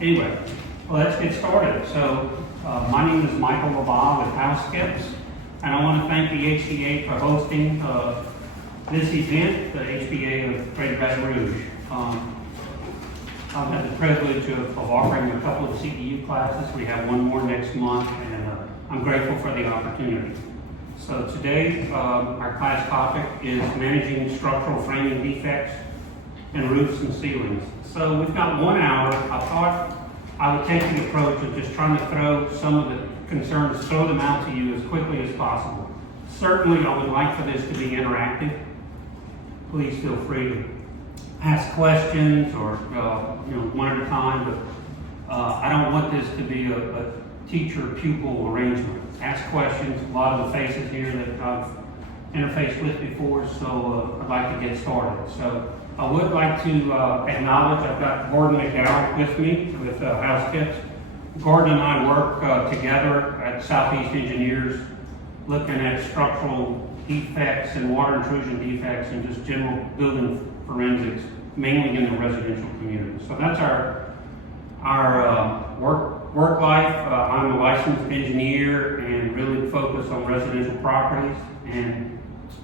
Anyway, let's get started. So, my name is Michael LaBaugh with Housekeeps, and I want to thank the HBA for hosting this event, the HBA of Greater Baton Rouge. I've had the privilege of offering a couple of CEU classes. We have one more next month, and I'm grateful for the opportunity. So today, our class topic is managing structural framing defects in roofs and ceilings. So we've got 1 hour. I thought I would take the approach of just trying to throw some of the concerns, throw them out to you as quickly as possible. Certainly, I would like for this to be interactive. Please feel free to ask questions or one at a time, but I don't want this to be a teacher-pupil arrangement. Ask questions. A lot of the faces here that I've interfaced with before, so I'd like to get started. So I would like to acknowledge I've got Gordon McDowell with me with Housekeeps. Gordon and I work together at Southeast Engineers looking at structural defects and water intrusion defects and just general building forensics, mainly in the residential community. So that's our work life. I'm a licensed engineer and really focus on residential properties. And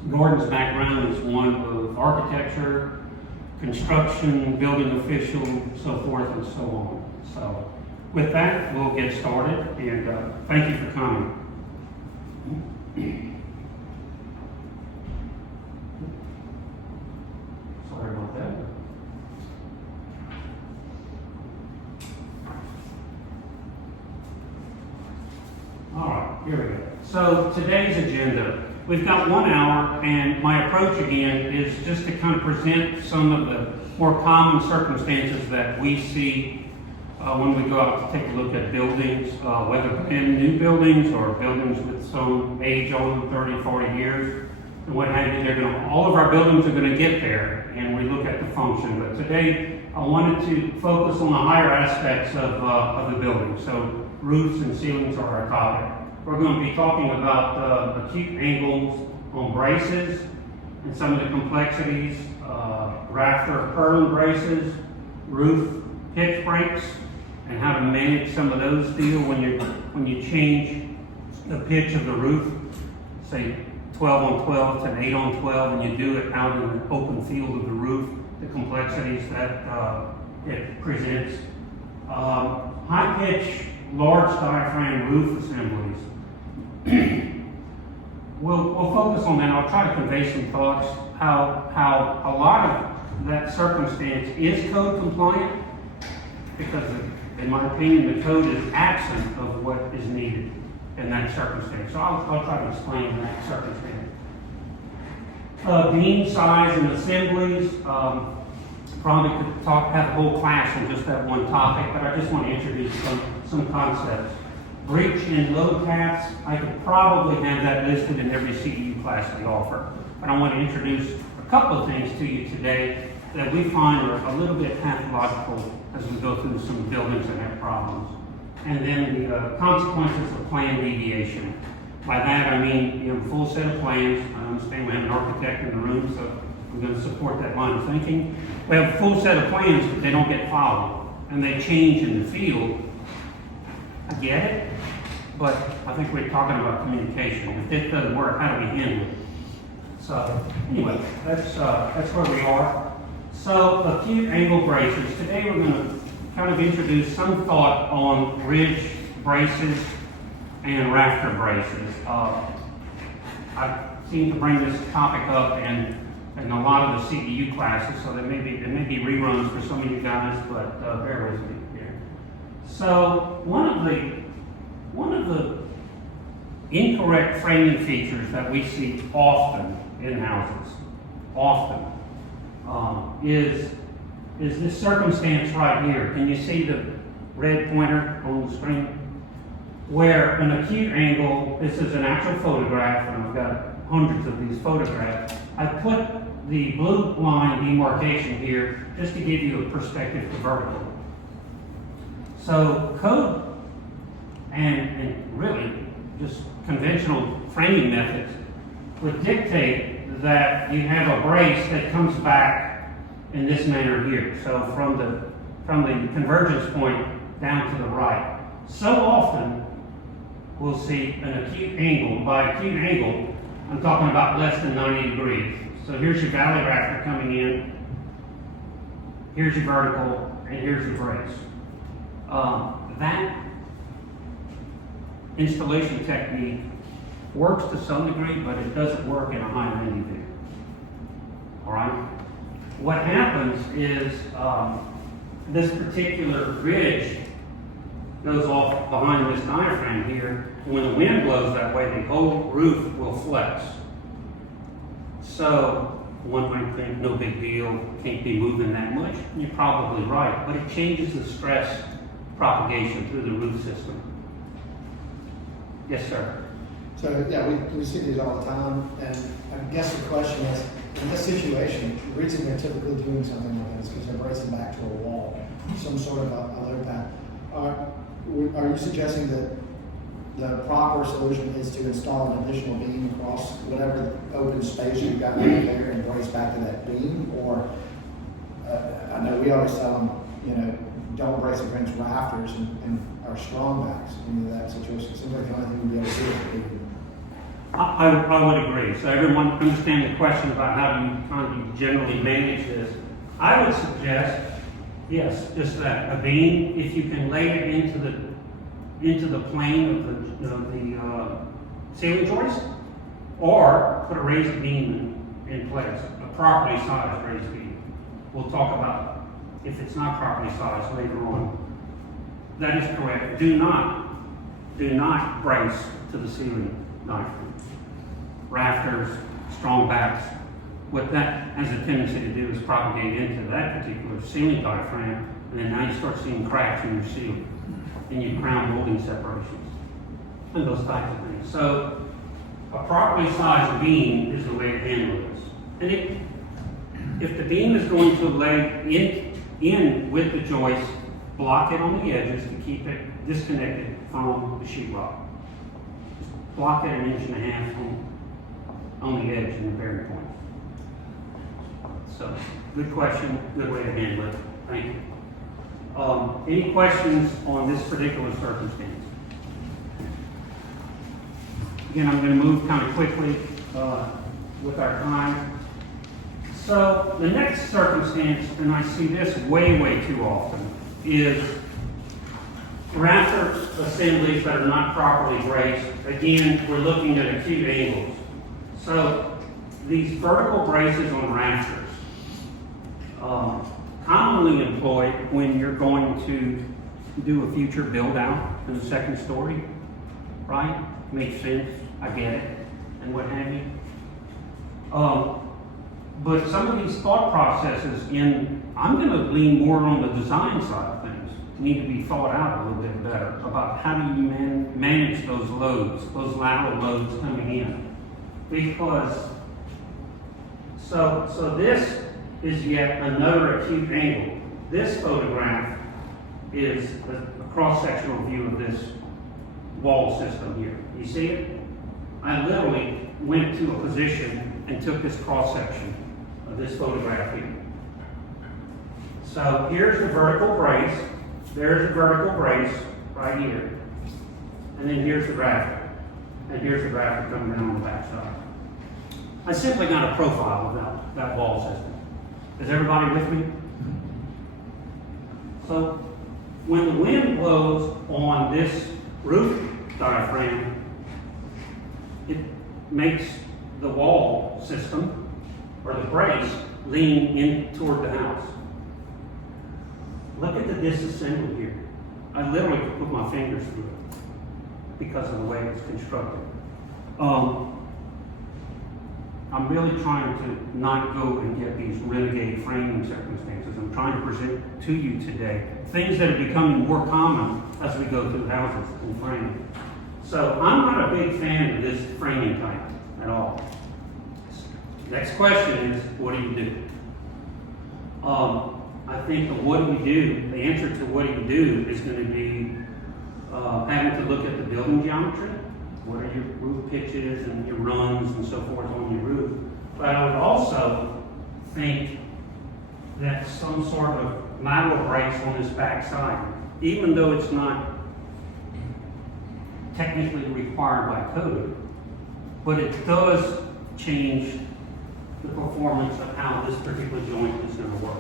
Gordon's background is one of architecture, construction, building official, so forth and so on. So with that, we'll get started, and thank you for coming. Sorry about that. All right, here we go. So today's agenda. We've got 1 hour, and my approach again is just to kind of present some of the more common circumstances that we see when we go out to take a look at buildings, whether in new buildings or buildings with some age on them, 30, 40 years, and what have you. All of our buildings are going to get there, and we look at the function. But today, I wanted to focus on the higher aspects of the building. So roofs and ceilings are our topic. We're going to be talking about acute angles on braces and some of the complexities, Rafter Purlin braces, roof pitch breaks, and how to manage some of those deal when you change the pitch of the roof, say 12 on 12 to an 8 on 12, and you do it out in the open field of the roof, the complexities that it presents. High pitch, large diaphragm roof assemblies. We'll focus on that. I'll try to convey some thoughts how a lot of that circumstance is code compliant, because in my opinion the code is absent of what is needed in that circumstance. So I'll try to explain that circumstance. Beam size and assemblies. Probably could have a whole class on just that one topic, but I just want to introduce some concepts. Breach and load caps, I could probably have that listed in every CEU class we offer. But I want to introduce a couple of things to you today that we find are a little bit pathological as we go through some buildings that have problems. And then the consequences of plan deviation. By that I mean, a full set of plans. I understand we have an architect in the room, so I'm going to support that line of thinking. We have a full set of plans, but they don't get followed, and they change in the field. I get it, but I think we're talking about communication. If this doesn't work, how do we handle it? So anyway, that's where we are. So acute angle braces. Today we're going to kind of introduce some thought on ridge braces and rafter braces. I seem to bring this topic up in a lot of the CEU classes, so there may be reruns for some of you guys, but bear with me here. So one of the incorrect framing features that we see often in houses, is this circumstance right here. Can you see the red pointer on the screen? Where an acute angle, this is an actual photograph, and I've got hundreds of these photographs. I put the blue line demarcation here just to give you a perspective to vertical. So code and really just conventional framing methods would dictate that you have a brace that comes back in this manner here. So from the convergence point down to the right. So often, we'll see an acute angle. By acute angle, I'm talking about less than 90 degrees. So here's your valley rafter coming in, here's your vertical, and here's your brace. That installation technique works to some degree, but it doesn't work in a high-landing vehicle. All right? What happens is this particular ridge goes off behind this diaphragm here. When the wind blows that way, the whole roof will flex. So one might think, no big deal, can't be moving that much. You're probably right, but it changes the stress propagation through the root system. Yes, sir. So yeah, we see these all the time, and I guess the question is, in this situation, the reason they're typically doing something like this is because they're bracing back to a wall, some sort of a load path. Are you suggesting that the proper solution is to install an additional beam across whatever open space you've got right there and brace back to that beam? Or I know we always tell them, don't brace against rafters and our strong backs into that situation. It seems like the only thing we'd be able to do is beam. I would agree. So everyone understand the question about how do you generally manage this. I would suggest, yes, just that a beam, if you can lay it into the plane of the ceiling joist, or put a raised beam in place, a properly sized raised beam. We'll talk about if it's not properly sized later on. That is correct. Do not brace to the ceiling diaphragm. Rafters, strong backs, what that has a tendency to do is propagate into that particular ceiling diaphragm, and then now you start seeing cracks in your ceiling, and your crown molding separations, and those types of things. So a properly sized beam is the way to handle this. And if the beam is going to lay in with the joist, block it on the edges to keep it disconnected from the sheetrock. Just block it 1.5 inches on the edge and the bearing point. So, good question, good way to handle it. Thank you. Any questions on this particular circumstance? Again, I'm going to move kind of quickly with our time. So, the next circumstance, and I see this way, way too often, is rafter assemblies that are not properly braced. Again, we're looking at acute angles. So these vertical braces on rafters, commonly employed when you're going to do a future build out in the second story, right? Makes sense, I get it, and what have you. But some of these thought processes I'm going to lean more on the design side of things, need to be thought out a little bit better about how do you manage those loads, those lateral loads coming in. Because, so this is yet another acute angle. This photograph is a cross-sectional view of this wall system here. You see it? I literally went to a position and took this cross-section of this photograph here. So here's the vertical brace. There's the vertical brace right here. And then here's the rafter. And here's the rafter coming down on the back side. I simply got a profile of that wall system. Is everybody with me? So when the wind blows on this roof diaphragm, it makes the wall system, or the brace, lean in toward the house. Look at the disassembly here. I literally could put my fingers through it because of the way it's constructed. I'm really trying to not go and get these renegade framing circumstances. I'm trying to present to you today things that are becoming more common as we go through houses and framing. So I'm not a big fan of this framing type at all. Next question is, what do you do? I think the what do you do, the answer to what do you do is going to be having to look at the building geometry. What are your roof pitches and your runs and so forth on your roof? But I would also think that some sort of lateral brace on this back side even though it's not technically required by code, but it does change the performance of how this particular joint is going to work.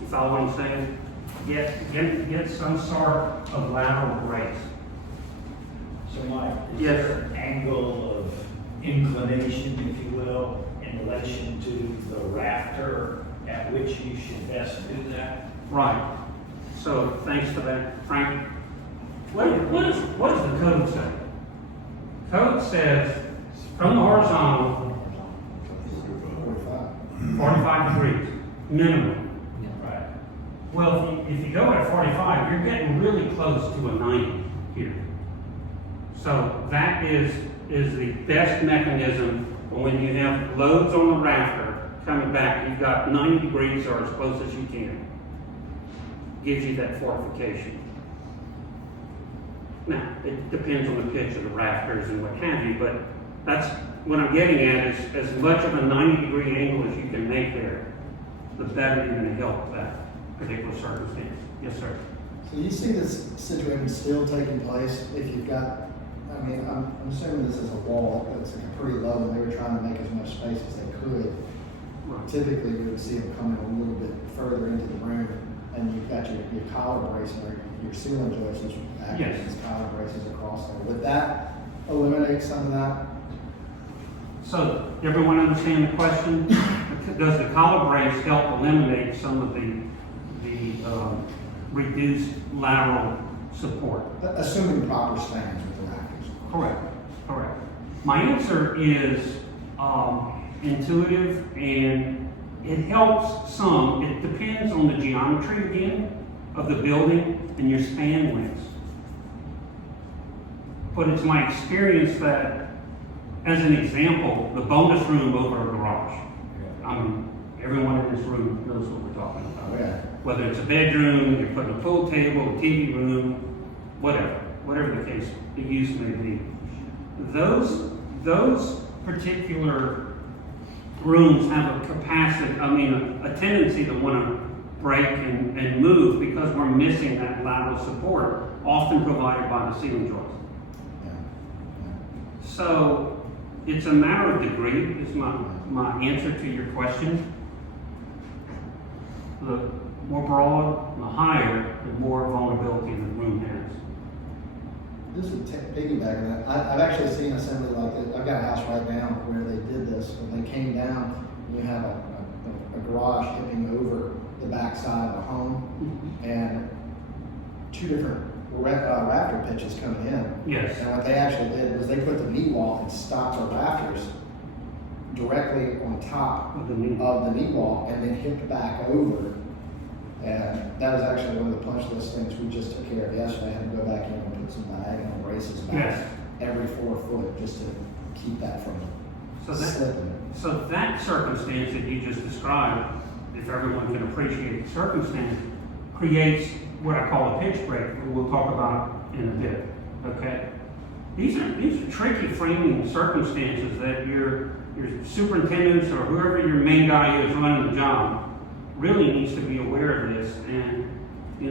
You follow what I'm saying? Get some sort of lateral brace. So Mike, is Yes. there an angle of inclination, if you will, in relation to the rafter at which you should best do that? Right. So thanks for that, Frank. What does the code say? Code says from the horizontal, 45. 45 degrees, minimum. Right. Well, if you go at 45, you're getting really close to a 90 here. So that is the best mechanism when you have loads on the rafter coming back. You've got 90 degrees or as close as you can. Gives you that fortification. Now, it depends on the pitch of the rafters and what have you, but that's what I'm getting at is as much of a 90-degree angle as you can make there, the better you're going to help that particular circumstance. Yes, sir. So you see this situation still taking place if you've got, I mean, I'm assuming this is a wall that's like pretty low and they were trying to make as much space as they could. Right. Typically, you would see them coming a little bit further into the room and you've got your collar brace or your ceiling joists, which act Yes. as collar braces across there. Would that eliminate some of that? So, everyone understand the question? Does the collar brace help eliminate some of the reduced lateral support? Assuming proper stands with the rafters. Correct. My answer is intuitive and it helps some. It depends on the geometry again of the building and your span lengths. But it's my experience that, as an example, the bonus room over a garage. I mean, everyone in this room knows what we're talking about. Yeah. Whether it's a bedroom, you're putting a pool table, a TV room, whatever the case, the use may be. Those particular rooms have a capacity, a tendency to want to break and move because we're missing that lateral support, often provided by the ceiling joist. Yeah. So it's a matter of degree, is my answer to your question. The more broad, the higher, the more vulnerability the room has. This is piggyback on that. I've actually seen assembly like this. I've got a house right now where they did this. When they came down, you have a garage tipping over the backside of the home, and two different rafter pitches coming in. Yes. And what they actually did was they put the knee wall and stopped the rafters directly on top Of the knee. wall, and then hipped back over. And that was actually one of the punch list things we just took care of yesterday. I had to go back in and put some diagonal braces back Yes. every 4 foot just to keep that from slipping. So that circumstance that you just described, if everyone can appreciate the circumstance, creates what I call a pitch break, that we'll talk about in a bit. Okay? These are tricky framing circumstances that your superintendents or whoever your main guy is running the job really needs to be aware of this. And the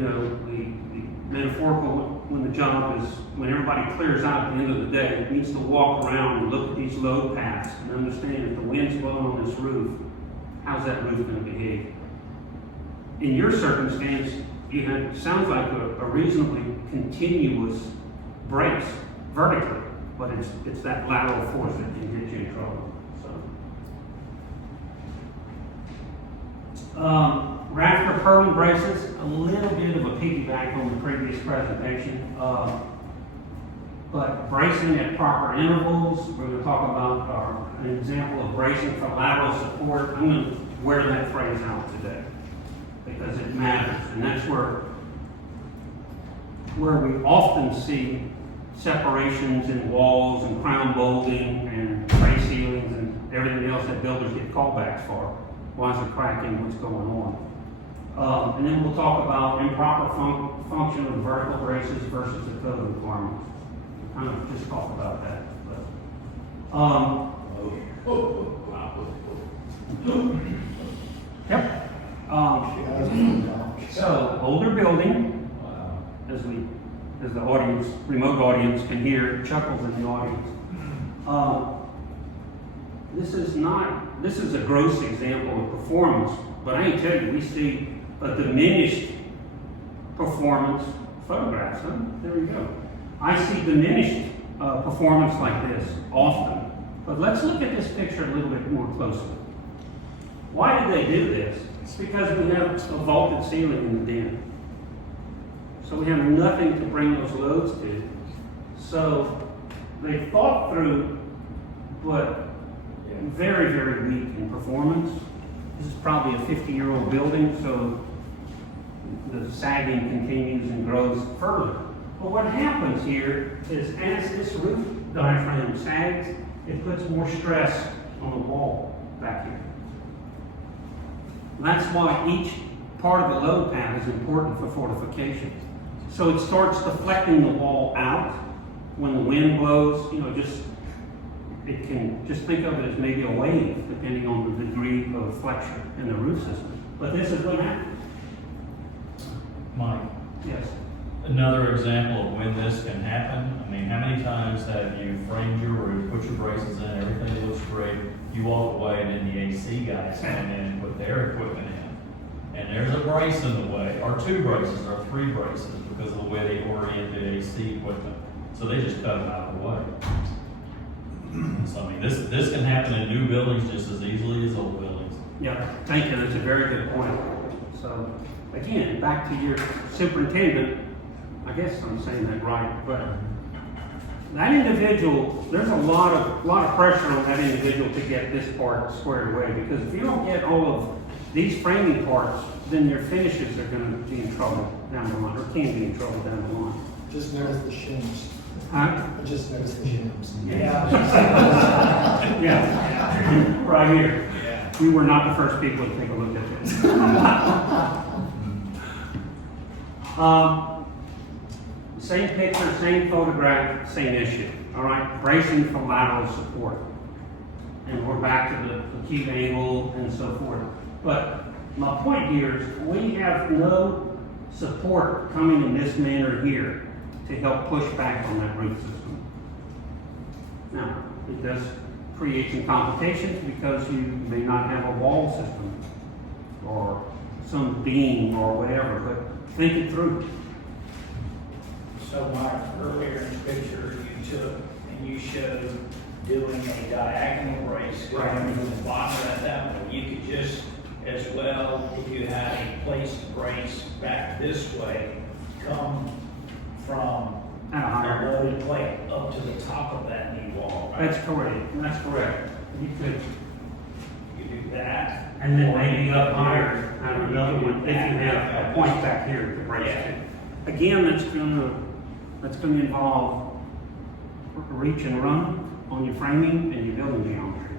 metaphorical when the job is when everybody clears out at the end of the day, it needs to walk around and look at these load paths and understand if the wind's blowing on this roof, how's that roof going to behave? In your circumstance, you had sounds like a reasonably continuous brace vertically, but it's that lateral force that can get you in trouble. Rafter Purlin braces, a little bit of a piggyback on the previous presentation, but bracing at proper intervals. We're going to talk about an example of bracing for lateral support. I'm going to wear that phrase out today because it matters, and that's where we often see separations in walls and crown molding and tray ceilings and everything else that builders get callbacks for. Why is it cracking? What's going on? And then we'll talk about improper function of vertical braces versus the code requirements. Kind of just talk about that. Yep. So, older building, Wow. as the audience, remote audience can hear chuckles in the audience. This is a gross example of performance, but I can tell you, we see a diminished performance photographs, huh? There we go. I see diminished performance like this often, but let's look at this picture a little bit more closely. Why did they do this? It's because we have a vaulted ceiling in the den. So we have nothing to bring those loads to. So they thought through, but very, very weak in performance. This is probably a 50-year-old building, so the sagging continues and grows further. But what happens here is as this roof diaphragm sags, it puts more stress on the wall back here. That's why each part of the load path is important for fortification. So it starts deflecting the wall out when the wind blows, it can, just think of it as maybe a wave, depending on the degree of flexure in the roof system. But this is what happens. Mike, Yes. another example of when this can happen. I mean, how many times have you framed your roof, put your braces in, everything looks great, you walk away and then the AC guys come in and put their equipment in. And there's a brace in the way, or two braces, or three braces, because of the way they oriented AC equipment. So they just cut them out of the way. So I mean, this can happen in new buildings just as easily as old buildings. Yeah, thank you. That's a very good point. So, again, back to your superintendent, I guess I'm saying that right, but that individual, there's a lot of pressure on that individual to get this part squared away, because if you don't get all of these framing parts, then your finishes are going to be in trouble down the line, or can be in trouble down the line. Just notice the shims. Huh? I just noticed the shims. Yeah. Yeah, right here. Yeah. We were not the first people to take a look at this. Same picture, same photograph, same issue. All right, bracing for lateral support. And we're back to the acute angle and so forth. But my point here is we have no support coming in this manner here to help push back on that roof system. Now, it does create some complications because you may not have a wall system or some beam or whatever, but think it through. So Mike, earlier in the picture you took and you showed doing a diagonal brace going from the bottom of that one. You could just, as well, if you had a placed brace back this way, come from At a higher. a loaded plate up to the top of that knee wall. Right? That's correct. That's correct. You could, You do that. and then or maybe you up could higher, do- have or you another could one, do if you that. have a point back here to brace Yeah. it. Again, that's gonna involve reach and run on your framing and your building geometry.